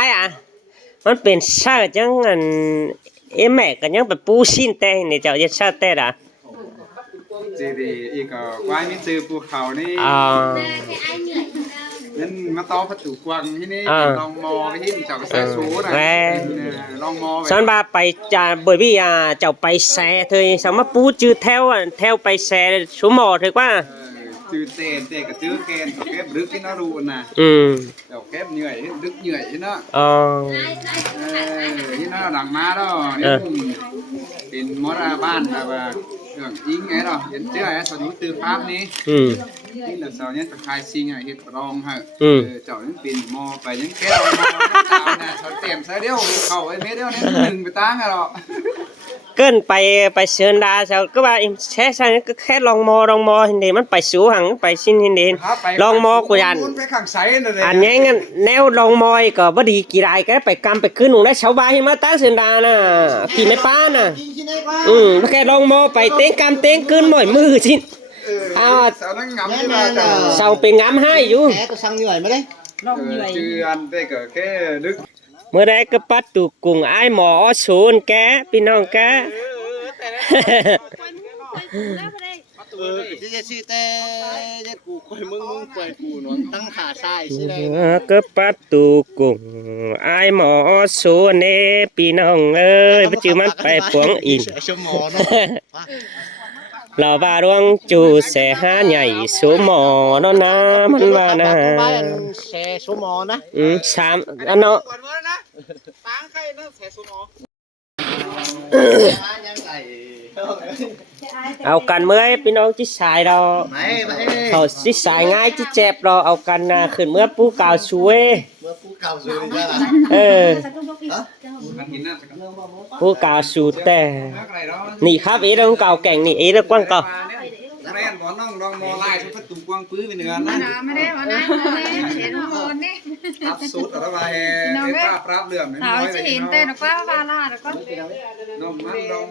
ai àมันเป็นชาจังอันแม่ก็ยังไปปูชินแต่นี่เจ้าจะชาแต่ล่ะจีดีอีกควายมีซื้อภูเขานี่นั่นมาต่อประตูกวางที่นี่ลองมอที่เจ้าก็ใส่ชูนะลองมอสันบาไปจ่าเบยบี้เจ้าไปแซ่เธอสามารถปูจืดแถวไปแซ่ชูหมอถือว่าจืดเตะกับจืดแกนกับแคบรึกที่น่ารู้นะเดี๋ยวแคบเหนื่อยรึกเหนื่อยที่น่ะที่น่าดังมาแล้วนี่เป็นมอราบ้านแบบอย่างอิงไงหรอเห็นเจ้าไอ้สมุนตือภาพนี้นี่แหละสาวนี้จะคลายซิงไงเห็ดรองฮะเจ้านี่เป็นมอไปยังแค่เรามอสาวน่ะสาวเต็มใส่เดียวเขาไอ้เม็ดเดียวนี่หนึ่งไปตั้งไงหรอเกินไปเชิญดาเจ้าก็ว่าแช่ใช่ก็แค่ลองมอเห็นเดมันไปสูหังไปสิ้นเห็นเดลองมอกูยันอันนี้งั้นแนวลองมอยก็บ่ดีกี่รายก็ไปกำไปขึ้นหนุ่งได้ชาวบ้านมาตั้งเชิญดาน่ะพี่ไม่ป้าน่ะแค่ลองมอไปเต้งกำเต้งขึ้นหน่อยมือชิ้นสาวนั่งงำที่มาสาวเป็นงำให้อยู่แกก็สั่งเหนื่อยมาเลยลองเหนื่อยจืออันได้ก็แค่ดึกเมื่อใดก็ปัดตุกุงไอ้หมอศูนย์แกพี่น้องแกจะชื่อแต่ยัดกูคอยมึงปล่อยกูนอนตั้งขาใส่ใช่ไหมก็ปัดตุกุงไอ้หมอศูนย์เน่พี่น้องเอ้ยไปจือมันไปปวงอินเราบารวงจูเสหาใหญ่สูหมอเนาะนะมันว่านะแช่สูหมอนะสามอันเนาะเอากันเมื่อพี่น้องจิสายเราเขาจิสายง่ายจิเจ็บเราเอากันนะขึ้นเมื่อปูเก่าช่วยปูเก่าสูแต่นี่ครับเอ๋เราเก่าแก่งนี่เอ๋เรากว้างเก่าแม่นบ่น้องลองมอไล่ชุดตุ่มกวางปื้อไปเหนือนั่นไม่ได้บ่นะเห็นโคนนี่รับสุดอะไรให้ป้าปรับเรื่องน้อยจะเห็นแต่นก็ว่าล่าแล้วก็น้องมันลอง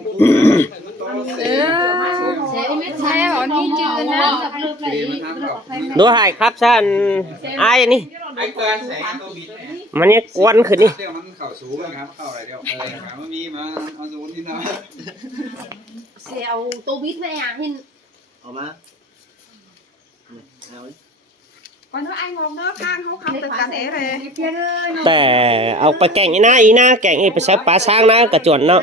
ใช่บ่นี่จืดนะดูให้ครับท่านไอ้นี่มันนี่กวนขึ้นนี่เดี๋ยวมันเข่าสูงครับเข่าอะไรเดี๋ยวมันมีมาเอาสูงที่นั่นเสียวตัวบิดไม่อ่ะเห็นออกมาวันนี้ไอ้งงเนาะข้างเขาขับตึกกันเอ๋เลยแต่เอาไปแก่งอีน่าแก่งอีไปซับปลาช้างนะกระจวนเนาะ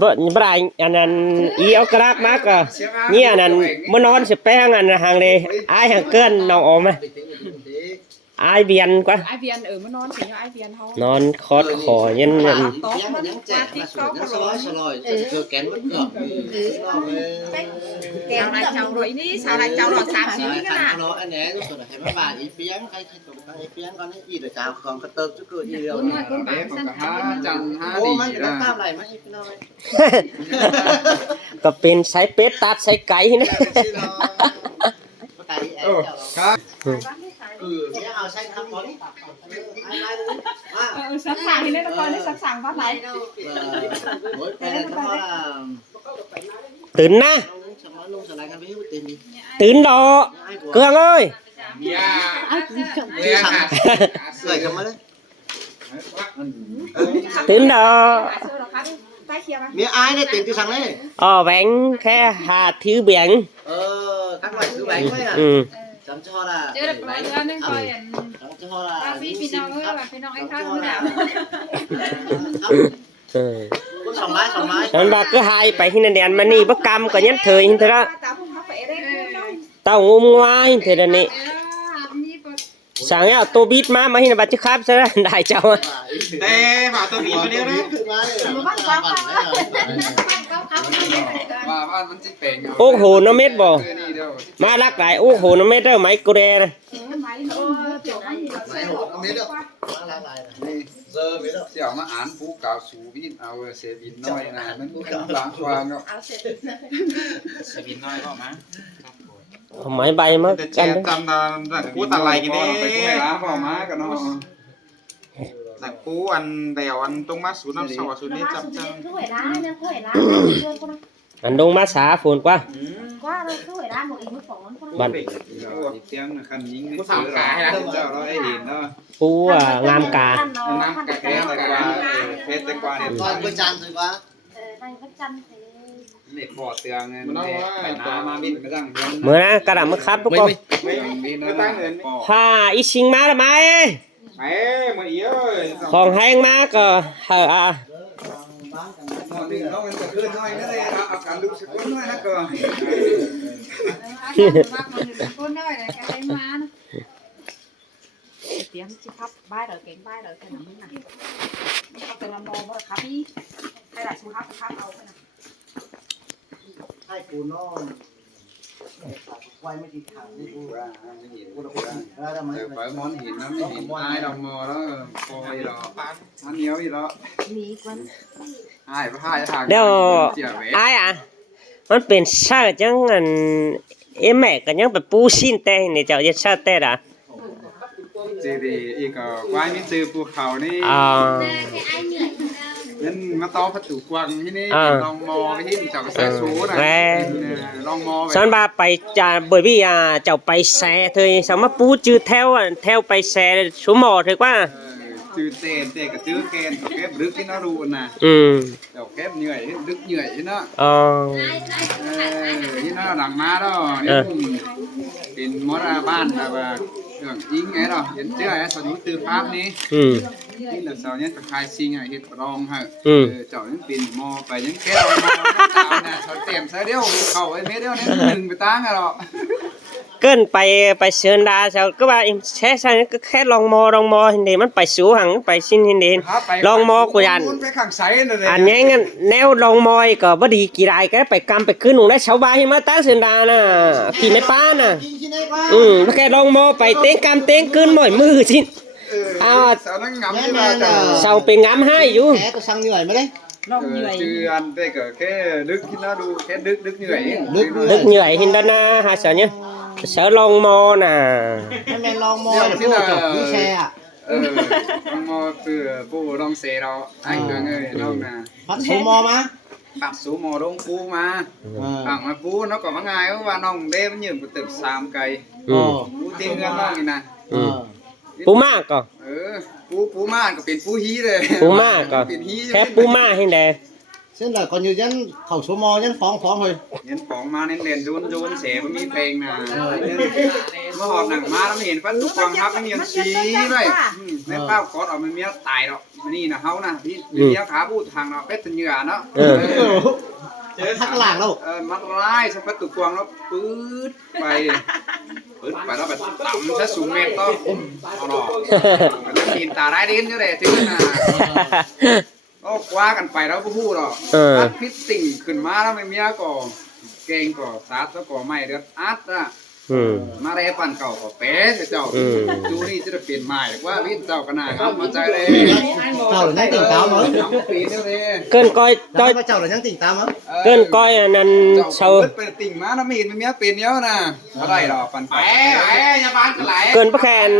บ่ได้อันนั้นอีเอากระากมากก็เนี่ยอันนั้นมันนอนสิแป้งอันหางเลยไอ้หางเกินน้องอมไหมไอเบียนกว่าไอเบียนมันนอนสิไอเบียนเขานอนคอดคอยันยันแกงอะไรเจ้าหน่อยนี่สาอะไรเจ้าหน่อย30นี่กันน่ะอันนี้รู้สึกให้มาบ่ายอีเปียงใครตกไอเปียงก่อนนี่อีเดี๋ยวจะของกระเติบจะเกิดอีเดียวจันห้าดีนะตามไหลมาอีกน้อยก็เป็นสายเป็ดตัดสายไก่นี่ครับเอาใช้ทำก่อนนี่สักสั่งให้เล่นก่อนนี่สักสั่งว่าไหนตื่นนะตื่นดอเกลืองเอ้ยตื่นดอมีai đấy tiền tiêu sang đấy bánh khe hạt thứ biển các loại thứ bánh đấy à chấm cho là chưa được bao giờ nên coi chấm cho là phiน้องเอ้ยพี่น้องไอ้ข้าวนี่sòng láiมันว่าcứ haiไปที่นั่นเดียนมันนี่บ่กำก็ยันเถยหินเถอะละเต่างมงวาหินเถอะนี่สั่งเอาตัวบีทมาให้นะบัดจะครับซะได้เจ้าแต่ฝากตัวบีมาเดียวนะว่าบ้านมันจิเป่งโอ้โหน้ำเม็ดบ่มาลักหลายโอ้โหน้ำเม็ดเด้อไม้กูแดนะเสี่ยวมาอ่านผู้กล่าวสูบินเอาเสบินน้อยนะมันหลังควางเนาะเสบินน้อยก็มาไม้ใบมากันตำกูตะไลกันเด้ไปกูให้ล้างพอมากันเนาะแต่กูอันเดียวอันตรงมาสูน้ำสวัสดิ์สูนี้จับจัง อันดงมาสาฝนกว่า qua rồi cứ phải ra một ít nước bóng con บัน เตียงคันยิงผู้สาวกาให้เจ้าเราได้เห็นเนาะ ปูงามกา น้ำกะแก้วแต่กว่าเพชรแต่กว่าเนี่ย Còn bữa chăn rồi quá. đây có chăn thế เด็กบ่อเตียงเงินไปน้ำมาบินกระดัง เมื่อนะกระดาษมาคัดทุกคน บินนะตั้งเงินบ่อ ถ้าอีชิงมาทำไม ไปมาเยอะ ของแห้งมาก็เออ นอนหนึ่งต้องเงินจะขึ้นน้อยนั่นเลยเอาการลูกสกุลน้อยนะก็ con ơi này cái em má nó tiếng chỉ khắp bay rồi cánh bay rồi cái nằm này nó từ làm bò mà khắp đi hay là xuống khắp ao cái này Hai cú nó quay mấy cái thằng đi cú ra ra mấy ไปมอนหินนะไม่หินไอ้ดอกมอแล้วคอยดอกมันเหนียวอยู่แล้ว mì quấn ไอ้พายทาง เดี๋ยว เจี๋ยเว ไอ้อะมันเป็นชาติจังอันเอ็มแม่ก็ยังไปปูชิ้นแต่นี่เจ้าจะชาติแต่ละ จีดีอีกก็ไว้มีซื้อภูเขานี่ อ่า นั่นมาต่อประตูกวางที่นี่ลองมอไปที่เจ้าแซ่สูนะลองมอ สอนบาไปจาเบบี้เจ้าไปแซ่เธอสามารถปูจืดแถวแถวไปแซ่ชั่วโมงถือว่า จืดเต้กับจืดเกนเก็บลึกที่น่ารู้นะ อืม เดี๋ยวเก็บเหนื่อยลึกเหนื่อยที่น่ะ อ๋อ ที่น่าหลังมาแล้วนี่เป็นมอราบ้านแบบเรื่องอิงไงเนาะเห็นเจ้าไอ้สนุตือภาพนี้ อืม นี่แหละสาวเนี่ยจะคลายซิงไงเฮ็ดรองฮะเจ้ายังเป็นมอไปยังแก้วมอตามนะเขาเต็มซะเดียวเข้าไอ้เม็ดเดียวนี่หนึ่งไปตั้งกันหรอ เกินไปเชิญดาเจ้าก็ว่าแช่ใช่ก็แค่ลองมอเห็นเดมันไปสูหังไปสิ้นเห็นเดลองมอกูยัน ไปขังใสนั่นเลย อันนี้งั้นแนวลองมอยก็บ่ดีกี่รายก็ไปกำไปขึ้นหนูได้ชาวบ้านให้มาตั้งเชิญดาน่ะกี่ในป้าน่ะ Chín đấy quá. แค่ลองมอไปเต้งกำเต้งขึ้นหม่อยมือสิอ้าว สาวนั่งงำที่มาจ้ะ เสาไปงำให้อยู่ Té tôi sang như vậy mới đấy. ชื่ออันได้ก็แค่ลึกที่น่าดูแค่ลึกเหนื่อย ดึกเหนื่อยเห็นด้านหน้าหาเสาเนี่ยเสาลองมอน่ะ Em men long mò là mua chọc cứ xe à. ลองมอคือปูลองเสเราไอ้เงยลองนะ Bắt số mò mà. ตัดสูหมอลงปูมาต่างมาปูnó cònว่าไงว่าน้องเด้มันยืนกูตึก3ไกล Ờ. ปูตีเงินน้องนี่นะ Ờ. ปูมากก็ ปูมาก็เป็นปูฮีเลย ปูมากก็ เป็นฮี แค่ปูมาเห็นเด Xin là còn nhiều dân khẩu số mò dân phóng thôi. เห็นของมาเน้นเรียนยูนเสมันมีเพลงนะเมื่อหอบหนังมาแล้วเห็นฟันทุกฟังครับไม่มีชี้ด้วยในภาพกอดออกมันมีตายหรอกนี่นะเขานะที่มีขาพูดทางเราเป็ดเหงื่อเนาะ Thắc làng đâu. มัดร้ายสักพักตุกวางแล้วปื๊ดไปแล้วแบบต่ำซะสูงเมตรต้องเอาหรอกมันกินตาได้ดินอยู่เลยถึงนะก็คว้ากันไปแล้วพูดหรอกถ้าพิษสิ่งขึ้นมาแล้วไม่มีก็เก่งก็สาดแล้วก็ไม่เดือดอัดอ่ะมาเรปั่นเก่าก็เป๊ะเจ้าดูนี่จะเปลี่ยนใหม่ว่าพี่เจ้ากันนะเอามาใจเลย Tao là nhắc tỉnh táo mới. เอาปีนี่เลย เกินก้อยต้อย Tao cháu là nhắc tỉnh táo mới. เกินก้อยอันนั้นเสา เป็นติ่งมาน้ำมีนมันมีเป็นเยอะนะอะไรหรอปั่นไปยาบ้านไหล เกินประแคน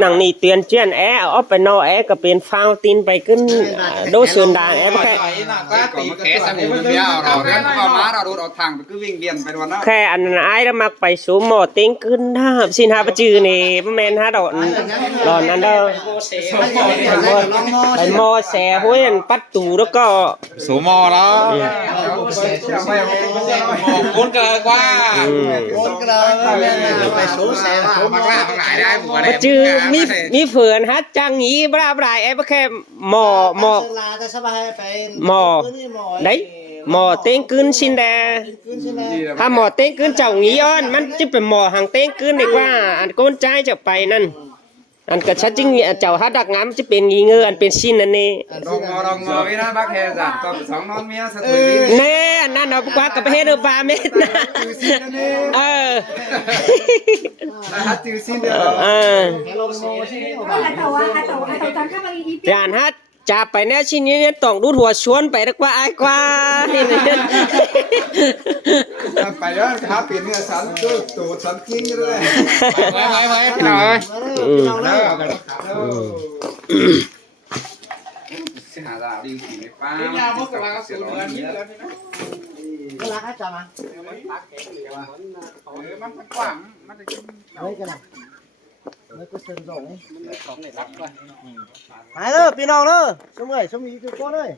หนังนี่เตียนเจียนแอเอาไปนอแอก็เป็นฟาวตินไปขึ้นโดเชิญดาแอประแค่ ก็ตีแค่สมุนเดียวเราเรียนก็มาเราดูเราทางไปคือวิ่งเบียนไปวันนั้น แค่อันนั้นไอ้แล้วมักไปสูหมอเต็งขึ้นห้าสินหาประจือนี่ประมาณ5ดอกดอนนั้นเด้อไปมอแสห้วยปัดตูแล้วก็ số mò đó cuốn cờ quá Bốn cái đời phải số xe mà số mò. lại đây một ประจือมีเฟือนฮัดจังงี้บลาบลายแอประแค่หมอ Sơn La ta sắp hay phải. Mò. Đấy หมอเต็งขึ้นสินแด Cứ xin là. ถ้าหมอเต้งขึ้นเจ้างี้อ้อนมันจะเป็นหมอหางเต้งขึ้นดีกว่าอันก้นใจจะไปนั่นอันกระชัดจริงเจ้าฮัดดักงามจะเป็นงี้เงืออันเป็นชิ้นนั่นนี่ รองงอวินะบักแฮจ้ะต้องสองน้องเมียสตูดิ แน่อันนั่นเอากว่ากับประเทศปลาเม็ดนะเออ ฮัตติวซินเดียว เออ Cái lông mò xin đấy. hai tàu trắng các bạn ý จานฮัดจะไปแน่ชิ้นนี้ต้องดูหัวชวนไปดีกว่าไอ้กว่านี่นะ ไปแล้วครับเปลี่ยนเนื้อสันตัวตูดสันกิ้งเลย mấy mấy mấy cái nào ơi Nào đâu. หาดาวดีสีในป้าเสียร้อนเยอะ Cái lá จ้ามา มันกว้างมันจะกิน เฮ้ยกันนะเฮ้ยก็เซ็นส่งหายเลยพี่น้องเลยสมัยสมัยทุกคนเลย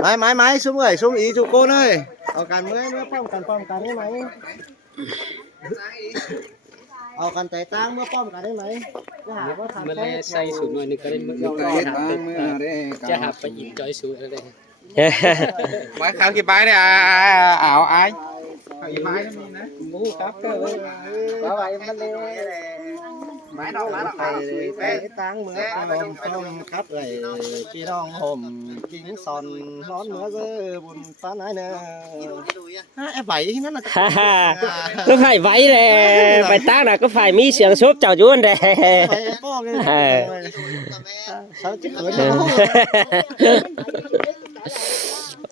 ไม้สมัยสมัยทุกคนเลยเอากันเมื่อป้องกันได้ไหมเอากันใจตั้งเมื่อป้องกันได้ไหมจะหาว่าทำได้ใส่สูตรหน่อยนึงก็ได้เมื่อจะหาไปหยิบจอยสูตรอะไร ไว้ข้าวกี่ใบเนี่ยเอาไอ้ ไอ้ไม้ก็มีนะ มูครับก็เลยว่าไว้มันเลยไม้ดอกไปตั้งเมื่อป้องครับเลยพี่น้องห่มกินซอนร้อนเมื่อเจอบุญฟ้าไหนเนอะไอ้ใบที่นั่นน่ะ ก็phải vậy nè bài tác là có phải mi xiềng xốp chào chú anh đây ไปป้องเลยsao chứ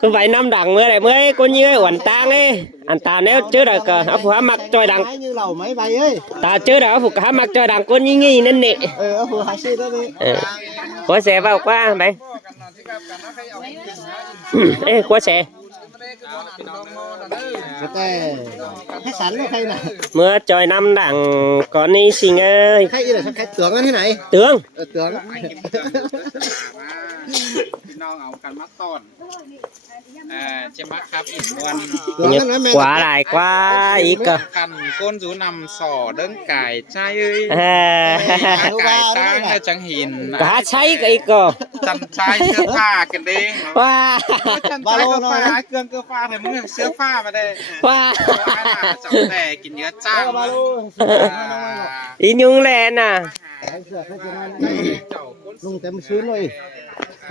cứ vậy năm đằng mới có như uẩn tang ấy anh ta nếu chứ được áp phá mặc trời đằng như lầu mấy bay ơi ta chứ được phục há mặc trời đằng có như nghi nên nè vừa hai xe đó đi có xe vào qua mày ê có xe cái sẵn nó khay nè mưa trời năm đằng có ní xin ơi khay là khay tướng thế này tướng tướng พี่น้องเอากันมาต้นจะมาครับอีกวัน quá lại quá ý cơ กันก้นจูนำสอเดินไก่ใช่เอ้ย ไก่ตั้งแล้วจังหิน cá cháy cái cơ จันใช้เสื้อผ้ากันเด้ง wow จันใช้เสื้อผ้าเครื่องเสื้อผ้าแต่มึงเสื้อผ้ามาได้ wow จับแต่กินเยอะจ้าง ý nhung lên à lùng tem sướng rồi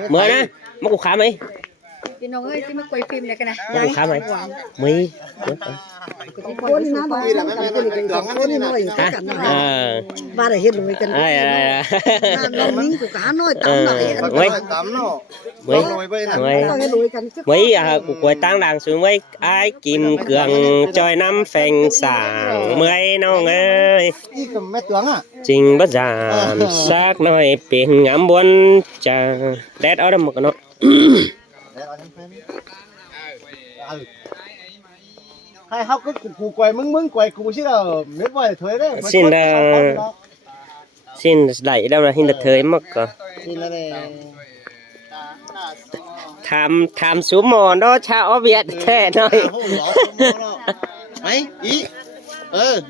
mới nè mất cuộc khám ấy Chịน้องเอ้ยที่มาคุยฟิล์มเลยกันนะ mất cuộc khám ấy mi คนนะบอกกันเป็นสองคนน้อยกันนะบ้านเฮ็ดลงไปกัน ai น้องมิ้งกูกาน้อยตำหน่อย mấy tắm nó mấy mấy ต้องให้ลุยกัน mấy cuộc quay tăng đàn xuống mấy ai kim cường chơi năm phèn sảng mấy nó ơi đi cầm mét tướng à trình bất giảm xác nói biển ngắm buồn trà đét ở đâu một cái nó ให้เขาก็กูกวยมึงกวยกูใช่เหรอไม่ปล่อยถอยเลย xin đẩy đâu là hình được thời mất cả นี่ละเลย tham xuống mòn đó cha ở Việt thế nói ไหมอี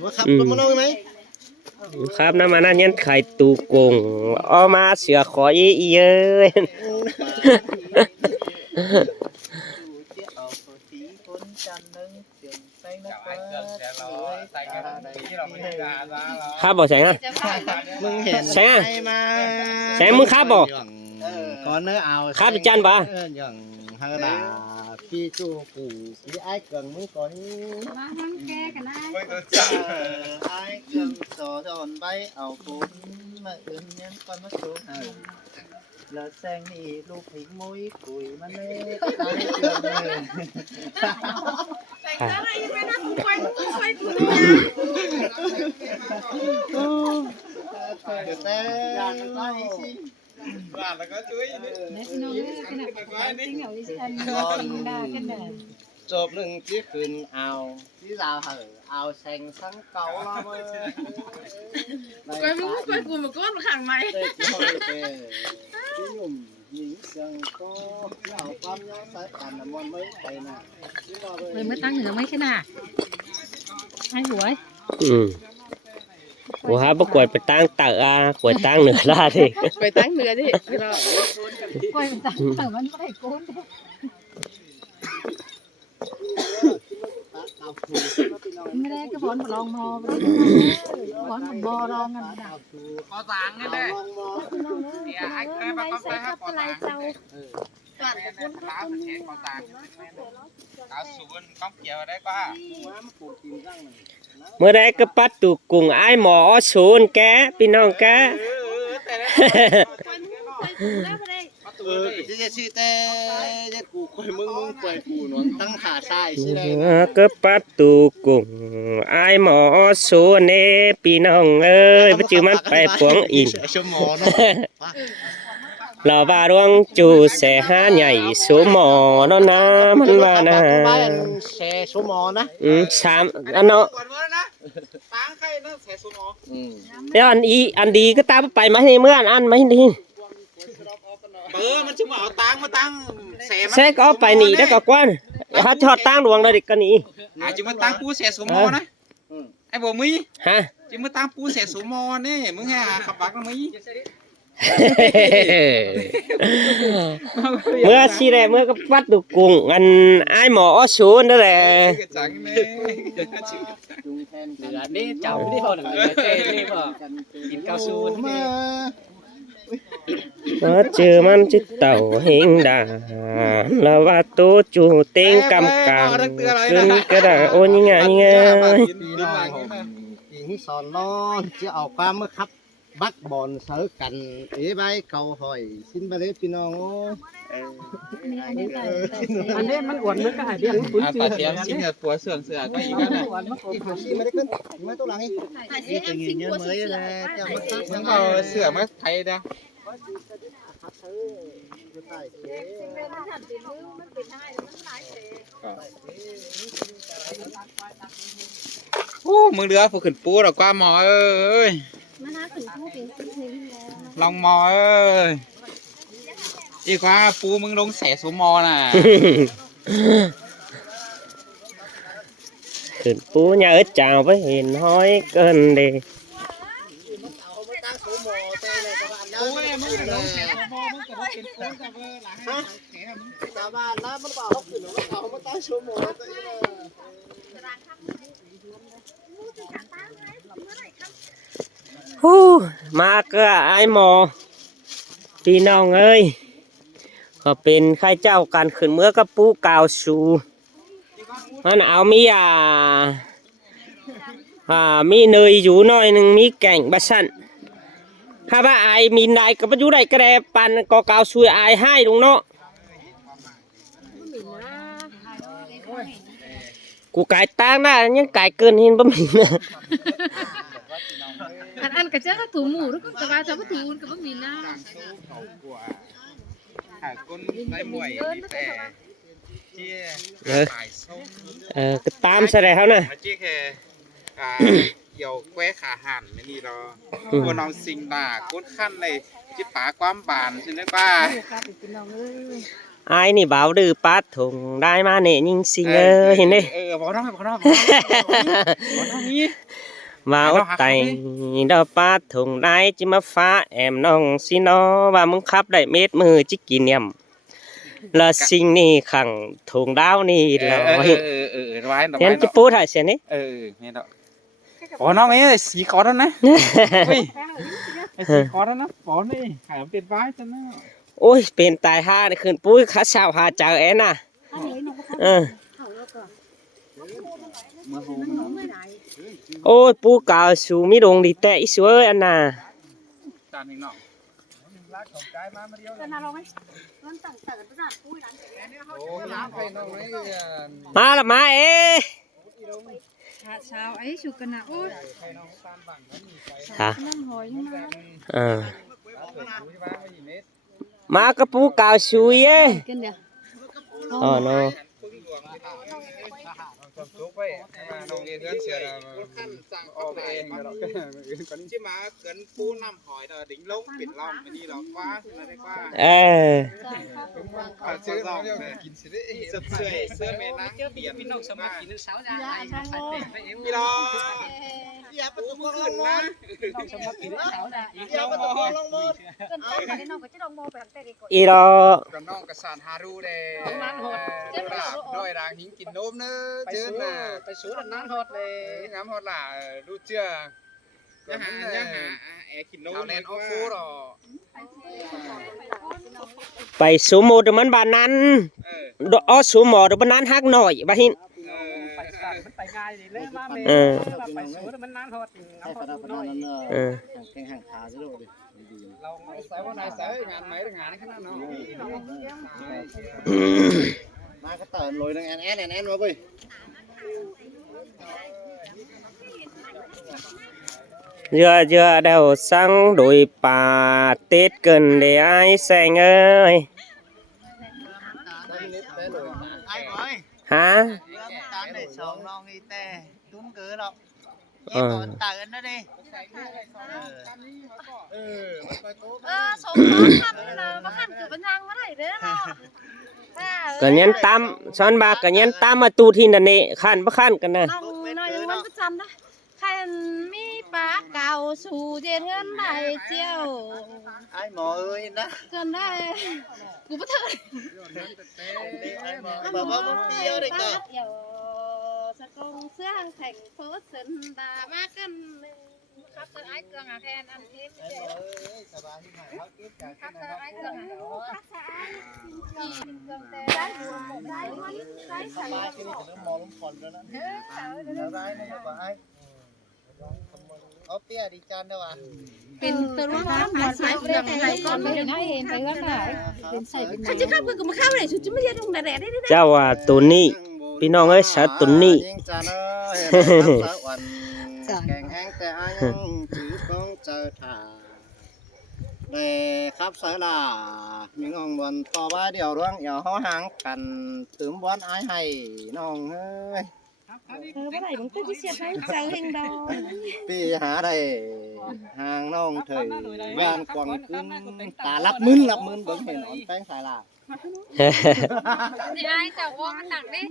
มาขับรถมาหน่อยไหม ครับน้ำมันนั่นยันไข่ตูกงเอามาเสือขอเยอะ ครับบอกแสงอ่ะ มึงเห็น แสงอ่ะ มา แสงมึงครับบอก ก่อนเนื้อเอา ครับจันปะ อย่างฮาราพี่จูกูพี่ไอ้เกิงมึงก่อน มาทำแกกันนะ ไอ้เกิงสอดอนใบเอาปุ่นมาเอื้อนเงี้ยก่อนมาสูงแล้วแซงนี่ลูกหิงมุ้ยกุยมันเลยไอ้เกิงเลย แต่งอะไรยังไงนะกูไปกู แต่การมันก็ให้สิ บ้านแล้วก็ช่วยนี่ แม่น้องเอ้ยขนาดจริงเหรอดิฉันด่ากันเด้อ จบหนึ่งที่คืนเอาที่เราเอาแซงทั้งเก่าเราเมื่อ ไปมึงไปกูมาก้นขังไหม เด็กน้อยเด็กที่หนุ่มหญิงเสียงก็เอาความย้อนสายกันน้ำมันไม่ไปนะ เลยเมื่อตั้งเหนือไม่ขนาดให้หวย กูหาประกวดไปตั้งเต๋อกวดตั้งเหนือได้ดิ ไปตั้งเหนือดิไปตั้งเหนือมันไม่ได้โกนไม่ได้ก็บอลลองมอบอลบอลองกันดาว ขอสั่งนี่แหละเนี่ยไอ้แค่มาต้องไปให้ขอสั่งขอสั่งเอาสูนต้องเกี่ยวได้ป่ะ เมื่อไรก็ปัดตูกุ้งไอ้หมอศูนย์แกพี่น้องแก ที่จะชื่อแต่จะกูคอยมึงคอยกูนอนตั้งขาใช่ใช่ไหม ก็ปัดตูกุ้งไอ้หมอศูนย์เนพี่น้องเอ้ยไปจื้อมันไปปวงอิน ชั่วโมงเนาะ เราบาดวงจูแสหาใหญ่สูหมอเนาะนะมันว่านะ บ้านแชร์ชั่วโมงนะ สามอันเนาะ ก่อนเมื่อนะตังใครเนาะแสสมอ เดี๋ยวอันดีก็ตามไปมาให้เมื่ออันไม่ดี มันจึงว่าเอาตังมาตังแสมัน แซ่ก็เอาไปหนีได้ก็กวนเขาชอดตั้งดวงเลยดิก็หนี จึงมาตังปูแสสมอนะไอ้บ่มี ฮะ จึงมาตังปูแสสมอนี่มึงแห่ขับบักนะมี เมื่อชีแรเมื่อก็ปัดดูกุ้งอันไอ้หมอชูนนั่นแหละ จังนี่ อันนี้เจ้าที่พ่อหนึ่งเต้นี่พ่อกินข้าวซูนมา เจอมันจิตเต่าเฮงดาละว่าตัวจูเต็งกำกางขึ้นก็ได้โอ้ยนี่ไงนี่ไง พี่น้องหญิงสอนร้อนจะเอาความเมื่อครับบักบอลเสือกันใบเขาหอยสิ้นไปเลยพี่น้องโอ้ยอันนี้มันอ้วนมันก็หายเรื่องฟื้น ปลาเทียมชิ้นกับตัวเสื่อมเสือก็อีกแล้วนะ อีกที่ไม่ได้ขึ้นไม่ตัวหลังอีกนี่ตัวเงี้ยเงี้ยเมยเลยเจ้ามัน มึงเอาเสือมาไทยเด้อโอ้มึงเรือพวกขึ้นปูหรอกว่าหมอเอ้ยลองหมอเอ้ยอีกว่าปูมึงลงแสสมอน่ะ ขึ้นปูnhà ở chào với hiền hói cơn đi ปูเนี่ยมึงลงแสสมอมึงก็เป็นปูกับหลัง ชาวบ้านนะมันบอกเขาขึ้นมันเขามาตั้งชั่วโมง มาก็ไอ้หมอพี่น้องเอ้ยก็เป็นข้าเจ้าการขึ้นเมื่อกับปูกาวสูมันเอามีมีเนยอยู่หน่อยหนึ่งมีแก่งบัสันถ้าว่าไอมีนายกับอยู่ได้ก็ได้ปันก็กาวสูไอให้ลุงเนาะกูไก่ตั้งได้ยังไก่เกินหินบ่มีนะ อันก็จะถูหมูหรือก็ว่าจะว่าถูก็บ่มีนะ หาคนได้มวยแต่เจี๊ยขายส้ม ก็ตามแสดงเขานะ เจี๊ยแค่เกี่ยวแควขาหันไม่นี่หรอคนน้องสิงดาโคตรขั้นเลยจิป๋าความบานใช่ไหมป้า ไอ้นี่บ่าวดื้อปัดถุงได้มาเนี่ยยิงสิงเห็นดิ พอน้องนี้ ว่าอดไตดอกปัดถุงได้จิมาฟ้าแอมน้องสินอว่ามึงขับได้เม็ดมือจิกินเนี่ยมแล้วสิ่งนี้ขังถุงดาวนี่เราไว้เห็นจะพูดหาเสียนี่ เนี่ยดอกอ๋อน้องไอ้สีขอแล้วนะสีขอแล้วนะขอนี่ขายเป็นไว้จังนะ โอ้ยเป็นตายห้าในคืนปุ้ยข้าเช้าหาเจอแอนน่ะโอ้ยปูกาวสูมีดงดีแต่อีสวยอันน่ะ จานหนึ่งเนาะ มาละมาเอ๊ ชาวไอ้สุกันนะโอ้ย ฮะ น้ำหอยมา มากระปูกาวสูยเอ้ กินเดี๋ยว อ๋อโน จุกไปน้องเรียนเสือขั้นสั่งออกเองที่มาเกินปูน้ำหอยดิ่งลงปิดล่องไม่นี่หรอกว่าอะไรกว่าซื้อเรากินสิได้เสื้อเมนังเปลี่ยนพี่น้องสมัยกินเช้าจ้าพี่น้องอย่าปูมือขึ้นนะต้องสมัยกินเช้าจ้าอย่ามาตะลงมือ เกินไปได้น้องก็จะลองโมไปทางเตะดีกว่า อีรอ กับน้องกระสานฮารูเด้ด้วยรางหิงกินนมเนอะเจอน่ะ ไปสูดน้ำฮอดเลย น้ำฮอดล่ะดูเชื่อยังหาแอร์กินนมเอาแลนออฟฟูหรอ ไปสูโมดมันบานนั้นอ้อสูหมอดมันนั้นฮักหน่อยบ้าหิน ไปง่ายเลยมาเมไปสูดมันน้ำฮอดน้ำฮอดน้อยแข่งห่างขาซะด้วยเราใส่ว่าไหนใส่งานไหนงานขนาดนั้นมาก็เติร์นลอยนึงแอนมาเว้ย Giờ đầu sang đôi bà Tết gần để ai xanh ơi. Hả? Cả nhân tam son ba cả nhân tam mà tu thì là nệ khăn bất khăn cái này. nói những vấn trăm đó khăn mi bá cào xù trên hơn bài chiều ai mò ơi đó gần đâyกูbất thời bà bông tiêu đấy cơ sẽ công xương thành phố sân bà ba cân khắp tới ai cường à khen ăn thêm khắp tới ai cường à khắp tới ai cường tè đấy đấy ba cái này nó mò lắm còn đó đấy ốp tia đi chân đâu à เป็นตัวรู้ว่าหาสายเรื่องไหนก่อนไม่ได้เห็นไปว่าไหนเป็นใส่เป็นเขาจะเข้าไปกับมาเข้าไหนชุดจะไม่ได้ตรงไหนได้ได้ Cháu à tụi niพี่น้องเอ้ยsợ tụi ni แข่งแห้งแต่อันถือกองเจอถ่าได้ครับสายลามีงองบนต่อว่าเดี๋ยวร่วงเดี๋ยวเขาหางกันถึงบอนไอ้ให้น้องเอ้ย เมื่อไหร่มันก็จะเสียไปเจอเองดอก ปีหาได้หางน้องเถยแวนกวางขึ้นตารับมึนเบิ่งเห็นอ่อนแป้งสายลา นี่ไอ้เจ้าว่ามันหนักดิ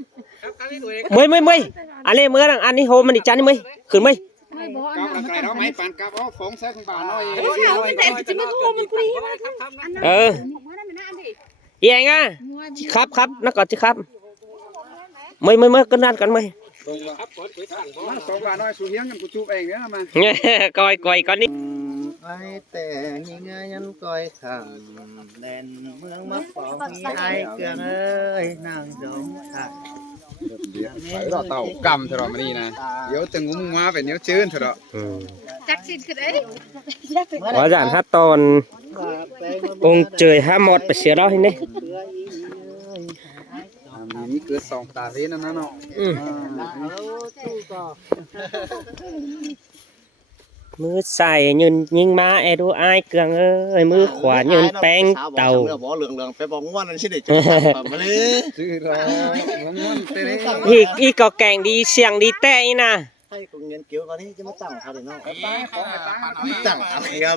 mới anh em mới rằng anh đi hôm mình đi chán mới khử mới ไม่บอกอัน กับ นั้น ไก่เราไม้ปานกับเอาฝงใส่ของป่าน้อย เขาไม่แต่จะไม่โทรมันคุยอันนั้น ừ ผมว่าได้ไม่น่าอันดิ ý anh à khắp nó còn chứ khắp mới cân ăn cắn mới ของป่าน้อยสูเฮียงกันกูจูบเองเนี่ยมา coi con đi ไอ้แต่ยิงยันก้อยขังแดนเมืองมะปองมีไอ้เกลือเอ้ยนางดงถ่าย เราเต่ากำเถอะมานี่นะเดี๋ยวตึงงุ้มมาเป็นเดี๋ยวชื้นเถอะ จักสิคือไอ้ hóa giản hát tòn ông trời hát một phải sửa đó hình đấy นี่คือสองตาเล่นนั่นเนาะ มือใส่ยืนยิงมาไอ้ดูไอ้เกลืองเอ้ยมือขวายืนแป้งเต่า บ่เหลืองไปบอกว่านั่นสิเด็กมาเลย ชื่อเราง้วนเต้ อีก็แกงดีเสียงดีแต่อีน่ะ ให้กูเงินเกี่ยวก่อนนี่จะมาตั้งเขาเดี๋ยวน้อง ไป ตั้งอะไรกัน